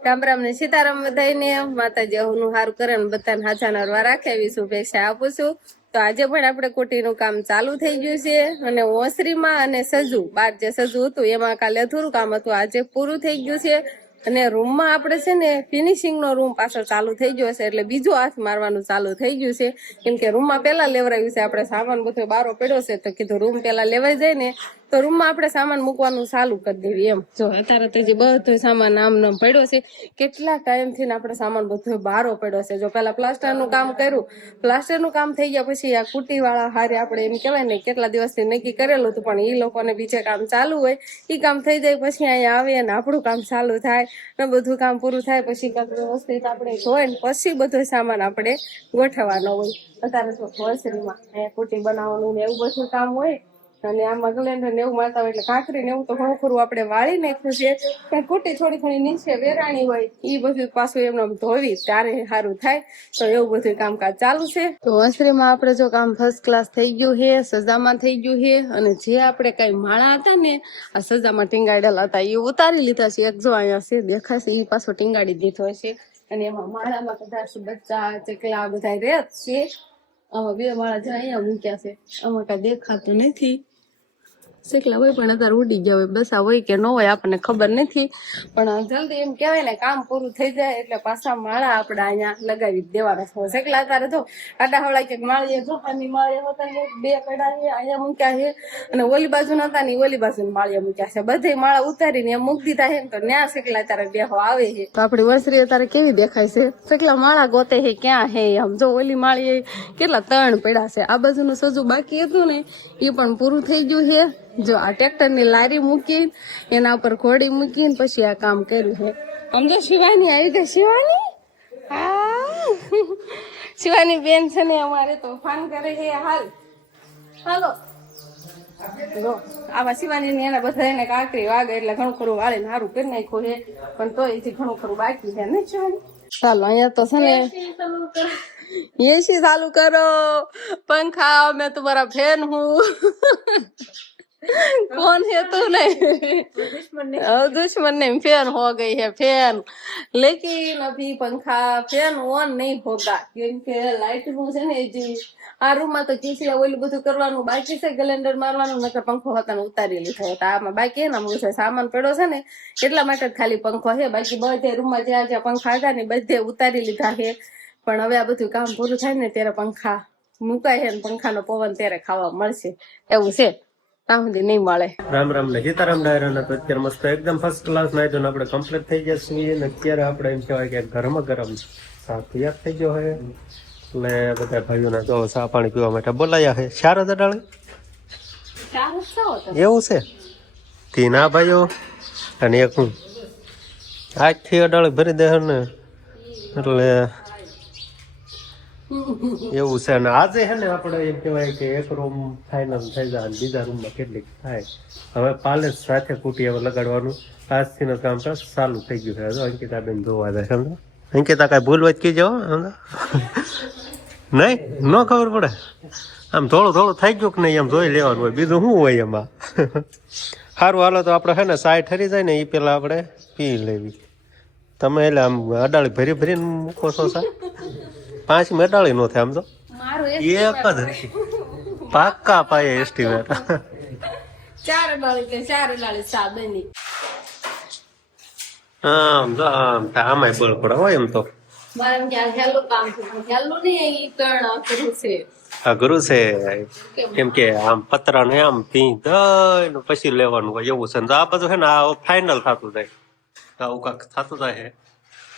રામ રામ ને સીતારામ બધાને માતાજી અહોનું સારું કરે ને બધાને હાચા નરવા રાખે એવી શુભેચ્છા આપું છું. તો આજે પણ આપણે કુટીનું કામ ચાલુ થઈ ગયું છે અને ઓસરીમાં અને સજુ બાર જે સજુ હતું એમાં કાલે અધૂરું કામ હતું, આજે પૂરું થઈ ગયું છે. અને રૂમમાં આપણે છે ને ફિનિશિંગ નો રૂમ પાછળ ચાલુ થઈ ગયો છે, એટલે બીજો હાથ મારવાનું ચાલુ થઈ ગયું છે. કેમ કે રૂમમાં પેલા લેવરાયું છે, આપણે સામાન બધો બારો પડ્યો છે તો કીધું રૂમ પેલા લેવાઈ જાય ને તો રૂમમાં આપણે સામાન મૂકવાનું ચાલુ કરી દેવી એમ. જો અત્યારે તો જે બધો સામાન આમ નામ પડ્યો છે, કેટલા ટાઈમ થી આપણે સામાન બધો બારો પડ્યો છે. જો પેલા પ્લાસ્ટરનું કામ કર્યું, પ્લાસ્ટરનું કામ થઈ ગયા પછી આ કુટી વાળા હારે આપણે એમ કહેવાય ને કેટલા દિવસથી નક્કી કરેલું હતું, પણ એ લોકોને બીજે કામ ચાલુ હોય, એ કામ થઈ જાય પછી અહીંયા આવે અને આપણું કામ ચાલુ થાય ને બધું કામ પૂરું થાય પછી વ્યવસ્થિત આપણે જોઈ ને પછી બધો સામાન આપણે ગોઠવવાનો હોય. અત્યારે તો હોલસેલમાં અહીંયા કુટી બનાવવાનું ને એવું બધું કામ હોય અને આમાં ગલેન્ડર ને એવું મારતા હોય એટલે કાંકરી ને એવું તો ઘણું ખરું આપણે વાળી નાખ્યું છે, પણ કુટી થોડી ઘણી નીચે વેરાણી હોય એ બધું પાછું એમને ધોવી ત્યારે સારું થાય. તો એવું બધું કામકાજ ચાલુ છે. તો વસરીમાં આપણે જો કામ ફર્સ્ટ ક્લાસ થઈ ગયું છે, સજામાં થઈ ગયું છે અને જે આપણે કઈ માળા હતા ને આ સજામાં ટીંગાડેલા હતા એ ઉતારી લીધા છે. એક જો અહીંયા છે દેખાશે એ પાછો ટીંગાડી દીધો છે અને એમાં માળામાં કદાચ બચ્ચા ચકલા બધા રેત છે. આમાં બે માળા જે અહીંયા મૂક્યા છે આમાં કઈ દેખાતું નથી. શેકલા હોય પણ અત્યારે ઉડી ગયા હોય, બસા હોય કે ન હોય આપણને ખબર નથી, પણ જલ્દી એમ કહેવાય ને કામ પૂરું થઈ જાય એટલે પાછા માળા આપણે અહીંયા લગાવી દેવાના છે. શેકલા અત્યારે તો આડાહવળા કે માળીએ જોખાની માળીએ હતા બે કડા છે અહીંયા મૂક્યા છે અને ઓલી બાજુ નતા ને ઓલી બાજુ માળીએ મૂક્યા છે. બધે માળા ઉતારીને એમ મૂકી દીધા છે તો ન્યા શેકલા અત્યારે બેહો આવે છે. તો આપણી વસરી અત્યારે કેવી દેખાય છે? શેકલા માળા ગોતે છે ક્યાં હે આમ જો ઓલી માળીએ કેટલા ત્રણ પડ્યા છે. આ બાજુનું સજુ બાકી હતું ને એ પણ પૂરું થઈ ગયું છે. જો આ ટ્રેક્ટર ની લારી મૂકી એના ઉપર ઘોડી મૂકીને પછી આ કામ કર્યું છે. આમ જો શિવાની આવી ગઈ. શિવાની શિવાની બેન છે ને અમારે તોફાન કરે છે. હાલો આમાં શિવાની ને એના બધા એને કાકરી વાગે એટલે ઘણું ખરું વાળીને સારું કરી નાખ્યું છે, પણ તો એથી ઘણું ખરું બાકી છે ને શિવાની. ચાલો અહીંયા તો છે ને એસી ચાલુ કરો, पंखा मैं तुम्हारा फैन हूँ. कौन है तू? नहीं दुश्मन नहीं, फैन हो गई है फैन. लेकिन अभी पंखा फैन ऑन नहीं होगा क्योंकि लाइट નું છે ને જે આ રૂમમાં તો કિચડા ઓલું બધું કરવાનું બાકી છે, ગલેન્ડર મારવાનું, નકર પંખો હતા ને ઉતારી લીધો હતો. આમાં બાકી એના મૂળ સામાન પડ્યો છે ને એટલા માટે ખાલી પંખો છે, બાકી બધે રૂમમાં જ્યાં જ્યાં પંખા હતા ને બધે ઉતારી લીધા છે. પણ હવે આ બધું કામ પૂરું થાય ને ત્યારે પંખા મુકાય છે ને પંખાનો પવન ત્યારે ખાવા મળશે એવું છે. નહીં મળે. રામ રામ ને સીતારામ ડાયરા તો અત્યારે મસ્ત એકદમ ફર્સ્ટ ક્લાસ નાઈ ધોઈને આપણે કમ્પ્લીટ થઈ ગયા છીએ ને અત્યારે આપણે એમ કહેવાય કે ગરમા ગરમ ચા તૈયાર થઈ ગયો છે એટલે બધા ભાઈઓને જો ચા પાણી પીવા માટે બોલાયા છે. ચાર જ અડાળી એવું છે તી ના ભાઈઓ અને એક હું આજથી અડાળી ભરી દે ને એટલે એવું છે. અને આજે છે ને આપણે એમ કહેવાય કે એક રૂમ ફાઇનલ થઈ જાય અને બીજા રૂમમાં કેટલીક થાય. હવે પાલેસ સાથે કુટી હવે લગાડવાનું આજથી નું કામ ચાલુ થઈ ગયું છે. અંકિતા બેન જોવા જાય સમજો. અંકિતા કઈ ભૂલ વાત કીજો નહીં, ન ખબર પડે. આમ થોડું થોડું થઈ ગયું કે નહીં એમ જોઈ લેવાનું હોય, બીજું શું હોય એમાં. સારું હાલો તો આપણે છે ને સાય ઠરી જાય ને એ પેલા આપણે પી લેવી. તમે એટલે આમ અડાળી ભરી ભરીને મૂકો છો સા 5 મેડાળી નો થાય આમ તો એક જ પાક્કા પાયે એસ્ટિમેટ 4 અડાળી કે 4 અડાળી સા બની. આમ તો આમાંય બળ પડે હોય એમ તો મારે એમ કે હેલું કામ છે, હેલું નહીં ઈ કણ અઘરું છે. અઘરું છે કેમ કે આમ પતરા ને આમ પી દઈને પછી લેવાનું હોય એવું છે. આ બધું છે ને આ ફાઇનલ થતું જાય, આવું કાંક થતું જાય છે.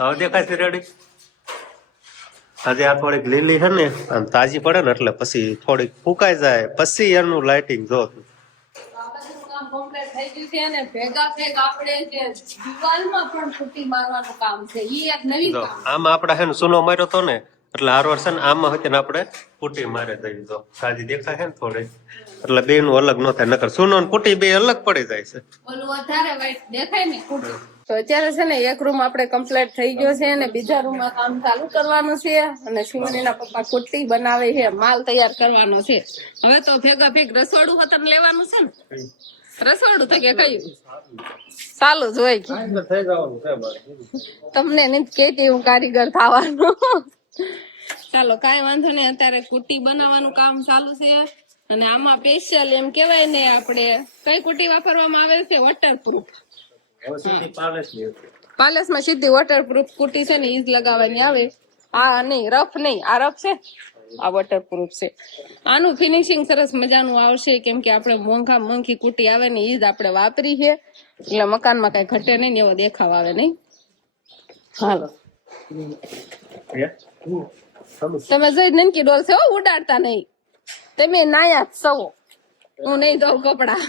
હવે દેખાય છે રેડી. આજે આ થોડીક લીલી છે ને આમ તાજી પડે ને એટલે પછી થોડીક ફૂંકાઈ જાય પછી એનું લાઇટિંગ જોતું. આમાં આપડે છે ને સુનો માર્યો તો ને એટલે હાર વર્ષ ને આમાં હોય ને આપણે પુટી મારે દઈ દો તાજી દેખાય છે ને થોડી એટલે બે નું અલગ ન થાય, નકર સુનો ને પુટી બે અલગ પડી જાય છે. તો અત્યારે છે ને એક રૂમ આપણે કમ્પ્લીટ થઈ ગયો છે અને બીજા રૂમમાં કામ ચાલુ કરવાનું છે અને શિવાનીના પપ્પા કુટી બનાવે છે, માલ તૈયાર કરવાનો છે. હવે તો ભેગા ભેગ રસોડું હતન લેવાનું છે ને, રસોડું તો કે કયું ચાલુ જ હોય કે અંદર થઈ જવાનું છે મારે. તમને નથી કેતી હું કારીગર થવાનું. ચાલો કાંઈ વાંધો નહીં, અત્યારે કુટી બનાવવાનું કામ ચાલુ છે. અને આમાં સ્પેશિયલ એમ કેવાય ને, આપણે કઈ કુટી વાપરવામાં આવે છે? વોટરપ્રૂફ. હવે સીધી પાલેસ ની હતી. પાલસમાં સીધી વોટરપ્રૂફ કુટી છે ને, ઈ જ લગાવવાની આવે. આ નહીં, રફ નહીં, આ રફ છે, આ વોટરપ્રૂફ છે. આનું ફિનિશિંગ સરસ મજાનું આવશે, કેમ કે આપણે મોંઘી કુટી આવે ને ઈ જ આપણે વાપરી છે, એટલે મકાનમાં કઈ ઘટે નહીં ને એવો દેખાવ આવે નહીં. હાલો તમે જોઈ નનકી ડોલ છે, ઉડાડતા નહીં. તમે નાયા જ સવો, હું નહીં દઉં કપડા.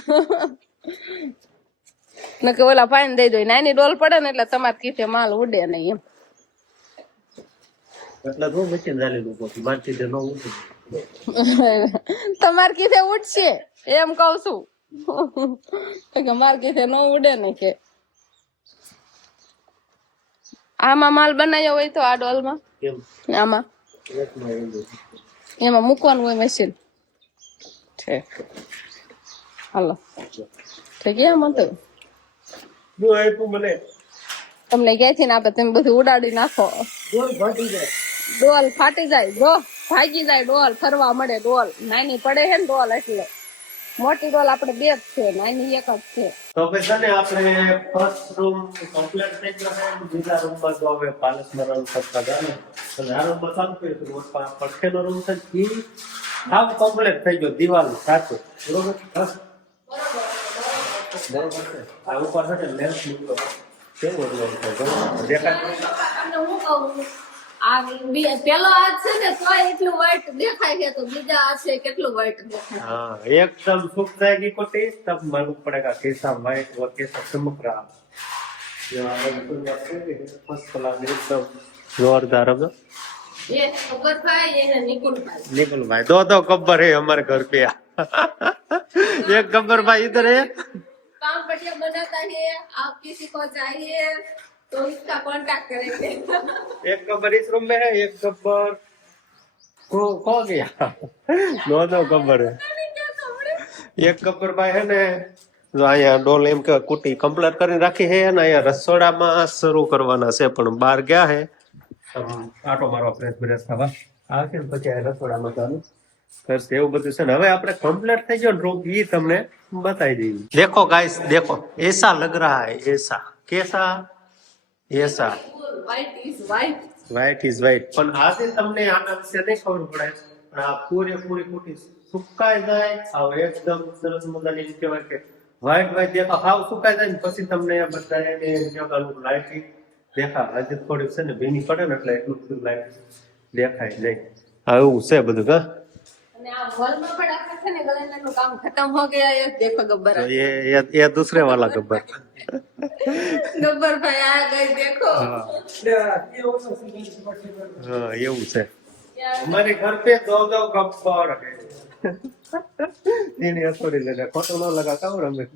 નકે ઓલા પાણી દઈ દો, નાની ડોલ પડે ને એટલે તમારે કીધે માલ ઉડે નહીં એમ. એટલે તો મશીન ચાલેલું પછી મારથી તે ન ઉઠે. તમારે કીધે ઉડશે એમ કઉ છું. કે માર કીધે ન ઉડે ને કે આમાં માલ બનાવ્યો હોય તો આ ડોલમાં કેમ આમાં એકમાં એવું છે. એમાં મૂકવાનું હોય મશીન છે. હાલો ઠીક એમ હતું. શું આપ્યું મને? તમને ક્યાંથી ને આપે, તમે બધું ઉડાડી નાખો. ડોલ ફાટી જાય. ડોલ ફાટી જાય, જો ભાગી જાય ડોલ, ફરવા મળે ડોલ. નાની પડે છે ને ડોલ, એટલે મોટી ડોલ આપણે બે જ છે, નાની એક જ છે. તો પછી છે ને આપણે ફર્સ્ટ રૂમ કમ્પ્લીટ થઈ ગયો છે. બીજા રૂમમાં જો હવે પાલસમાં રન કરતા જાય અને આ રૂમમાં ચાલુ કર્યું પડખેનો રૂમ છે ઈ હાફ કમ્પ્લીટ થઈ ગયો, દિવાલ સાથે બરોબર. બરોબર છે. આ ઉપર છે ને લેન્સ મૂકો કેવો લેન્સ છે દેખાય. તમને હું કહું, આ પેલો હાથ છે ને તો એટલું વ્હાઈટ દેખાય છે, તો બીજા હાથ છે કેટલું વ્હાઈટ દેખાય. हाँ एकदम सूख जाएगी कोटी, तब मालूम पड़ेगा कैसा व्हाइट और कैसा चमक रहा. फर्स्ट क्लास एकदम जोरदार. अब ये खबर भाई, ये है निकुल भाई. निकुल भाई, दो गब्बर है हमारे घर पे. एक गब्बर भाई इधर है. काम बढ़िया बनाता है, आप किसी को चाहिए तो इसका कांटेक्ट करेंगे. एक गब्बर इस रूम में है, एक गब्बर खो गया. दो गब्बर है. एक गब्बर भाई है ने જો અહીંયા ડોલ એમ કે કુટી કમ્પ્લીટ કરીને રાખી છે ને અહીંયા રસોડામાં શરૂ કરવાના છે, પણ બહાર ગયા છે આટો મારવા, ફ્રેશ બ્રેશ થવા આ છે ને પછી આ રસોડામાં ચાલુ કરશે એવું બધું છે ને. હવે આપણે કમ્પ્લીટ થઈ ગયો રૂમ, ઈ તમને બતાવી દઈએ. દેખો ગાઈસ, દેખો ऐसा लग रहा है, ऐसा कैसा ऐसा white is white. White is white. પણ આજે તમને આના વિશે નહીં ખબર પડે, પણ આ પૂરેપૂરી કુટી સુકાઈ જાય આવ એકદમ સરસ મજાની એમ કહેવાય કે વ્હાઈટ વ્હાઈટ દેખા હાવ સુકાઈ જાય ને પછી તમને આ બધા લાઈટ દેખા. આજે થોડીક છે ને ભીની પડે ને એટલે એટલું બધું લાઈટ દેખાય નહીં. આવું છે બધું. કા અને આ હોલમાં પણ આખા છે ને ગલેનાનું કામ ખતમ હો ગયા. ये देखो गब्बर तो ये दूसरे वाला गब्बर. गब्बर भाई आ गए, देखो. हाँ એવું છે. हमारे घर पे दो गब्बर है. इन्हें थोड़ी लेना फोटो ना लगाता हूँ रमेश.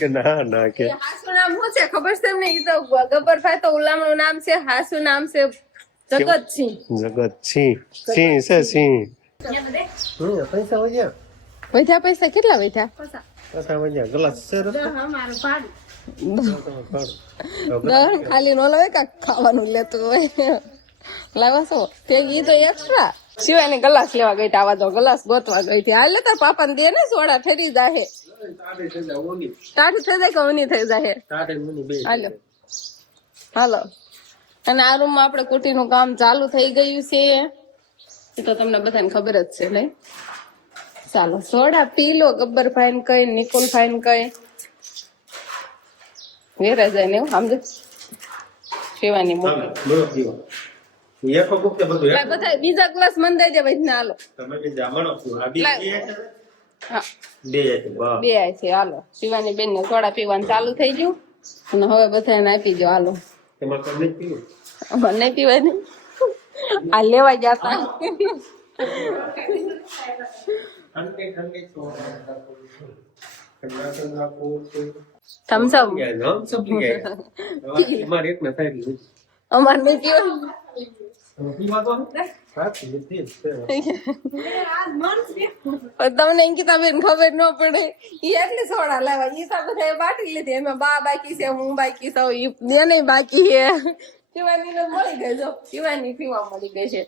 કે ના ના કે હાસુ નામ શું છે ખબર છે તમને? ઈ તો ગબ્બર ભાઈ તો ઉલામનું નામ છે, હાસુ નામ છે જગતસિંહ. જગત સિંહ. સિંહ છે સિંહ. પૈસા વધ્યા. વધ્યા પૈસા કેટલા વધ્યા? પૈસા વધ્યા. ગ્લાસ છે દહન ખાલી નો લાવે કા ખાવાનું લેતું હોય લાવા છો તે ઈ તો એક્સ્ટ્રા. શિવાની ગ્લાસ લેવા ગઈ આવા તો ગ્લાસ ગોતવા ગઈ હતી. હાલ તાર પાપા ને દે ને સોડા ઠરી જાહે. ટાઢી થઈ જાય કે ઊની થઈ જાય? હાલો હાલો. અને આ રૂમમાં આપણે કુટીનું કામ ચાલુ થઈ ગયું છે, એ તો તમને બધાને ખબર જ છે નહીં. ચાલો સોડા પી લો. ગબ્બર ભાઈ ને કઈ, નિકુલ ભાઈ ને કઈ વેરા જાય ને એવું સમજો. શિવાની મોકલી બધા બીજા ક્લાસ મંદાઈ દે ભાઈ ને. હાલો બે છે. હાલો શિવાની બેન ને સોડા પીવાનું ચાલુ થઈ ગયું અને હવે બધાને આપી દો. હાલો નહીં પીવાય ને, આ લેવા જતા થમ્સઅપ. અમારે નહીં પીવું તમને અંકિતા બેન ખબર ન પડે ઈ એટલી સોડા લાવ્યા ઈ તો બધા બાટી લીધી એમાં બા બાકી છે હું બાકી છું ઈ બેને બાકી છે શિવાની ને મળી ગઈ જો શિવાની પીવા મળી ગઈ છે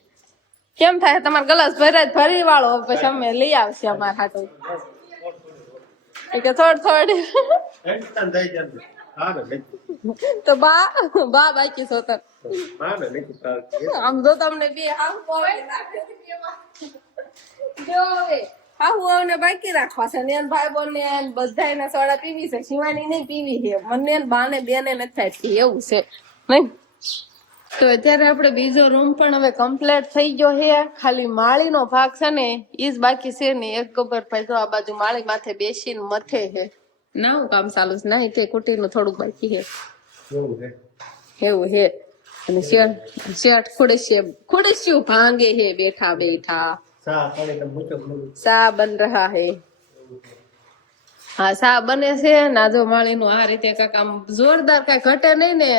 કેમ થાય તમારે ગ્લાસ ભરી વાળો પછી અમે લઈ આવશે અમારા હાથે કે થોડ તો બા બાકી છો તો આમ જો તમને બે હાહુ ને બાકી રાખવા છે ને ભાઈ બોન ને બધા ને સોડા પીવી છે શિવાની નહીં પીવી છે મને બા ને બે ને નથી થાય એવું છે નહીં તો અત્યારે આપણે બીજો રૂમ પણ હવે કમ્પ્લીટ થઈ ગયો છે ખાલી માળીનો ભાગ છે ને ઈ જ બાકી છે ને એક ગબર ભાઈ જો આ બાજુ માળી માથે બેસીને મથે છે નાવું કામ ચાલુ છે નહીં તે કુટીરનું થોડુંક બાકી છે એવું છે અને શેઠ ખુડસ્યું ભાંગે છે બેઠા સા બન રહા હે હા સા બને છે નાજો માળીનું આ રીતે કાંક આમ જોરદાર કઈ ઘટે નહીં ને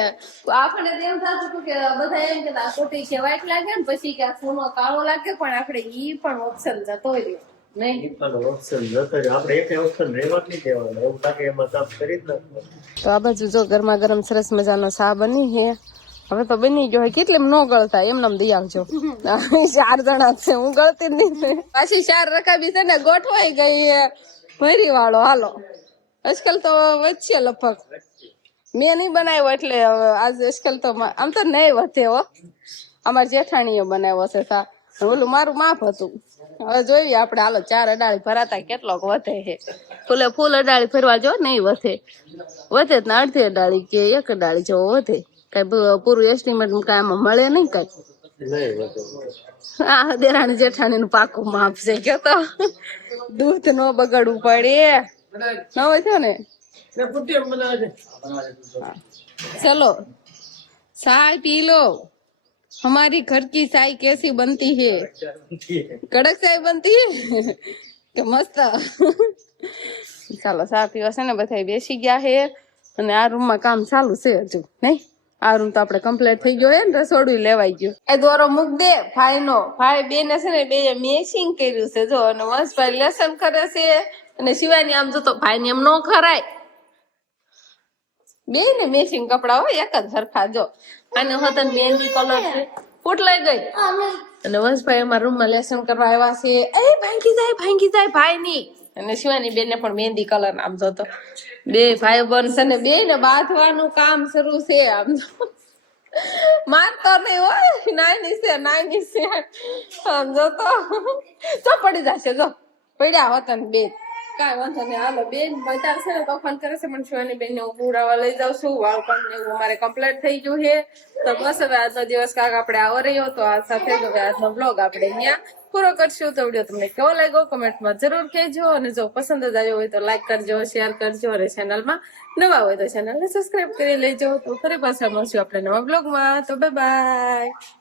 આપણે એમ થતું હતું કે બધા એમ કે કોટી છે વ્હાઈટ લાગે ને પછી કે સોનો કાળો લાગે પણ આપણે ઈ પણ ઓપ્શન જતો રહ્યો નહીં તો આ બાજુ જો ગરમા ગરમ સરસ મજાનો સા બની છે હવે તો બની ગયો કેટલી ન ગળતા એમ નામ દઈ આવજો 4 જણા છે હું ગળતી જ નહીં પાછી 4 રકાબી છે ને ગોઠવાઈ ગઈ ભરી વાળો હાલો આજકાલ તો વચ્ચે લગભગ મેં નહીં બનાવ્યો એટલે આજે આજકાલ તો આમ તો નહીં વધે હો અમારી જેઠાણીએ બનાવ્યો છે સા ઓલું મારું માપ હતું હવે જોઈએ આપણે હાલો 4 અડાળી ભરાતા કેટલોક વધે છે ફૂલ અડાળી ફરવા જો નહીં વધે જ ને અડધી અડાળી કે 1 અડાળી જેવો વધે કઈ પૂરું એસ્ટિમેટ કઈ આમાં મળે નહીં કઈ આ દેરાણી જેઠાણી નું પાકું માપ છે કે તો દૂધ નો બગાડવું પડે ન હોય છે ને चलो चाय पी लो हमारी घर की चाय कैसी बनती है कड़क चाय बनती है કે મસ્ત ચાલો ચા પીવા છે ને બધા બેસી ગયા છે અને આ રૂમ માં કામ ચાલુ છે હજુ નહીં આ રૂમ તો આપણે કમ્પ્લીટ થઈ ગયો હે ને રસોડું લેવાઈ ગયું એ દોરો મૂક દે ભાઈ બે ને છે ને બે મેચિંગ કર્યું છે જો અને વંશભાઈ લેસન કરે છે અને શિવાની આમ જો તો ભાઈ ને એમ નો ખરાય બે ને મેચિંગ કપડા હોય એક જ સરખા જો અને હોતન મહેંદી કલર છે ફૂટ લઈ ગઈ અને વંશભાઈ અમારા રૂમ માં લેસન કરવા આવ્યા છે એ ભાંગી જાય ભાઈ ની અને શિવાની બેન ને પણ મહેંદી કલર આમ જો તો બે ભાઈ બન છે ને બે ને બાંધવાનું કામ શરૂ છે આમ મારતો નહીં હોય નાની છે આમ જો તો પડી જશે જો પડ્યા હોત ને બે કાંઈ વાંધો નહીં હાલો બેન બતાર છે ને તોફાન કરે છે પણ શિવાની બેન ને હું પુરાવા લઈ જાઉં છું વાળ પણ એવું અમારે કમ્પ્લીટ થઈ ગયું છે તો બસ હવે આજનો દિવસ કાંક આપણે આવો રહ્યો તો આ સાથે જ હવે આજનો બ્લોગ આપણે અહીંયા પૂરો કરશું તો વિડીયો તમને કેવો લાગ્યો કમેન્ટમાં જરૂર કહેજો અને જો પસંદ જ આવ્યો હોય તો લાઈક કરજો શેર કરજો અને ચેનલમાં નવા હોય તો ચેનલને સબસ્ક્રાઇબ કરી લેજો તો ફરી પાછા મળશું આપણે નવા બ્લોગમાં તો બાય બાય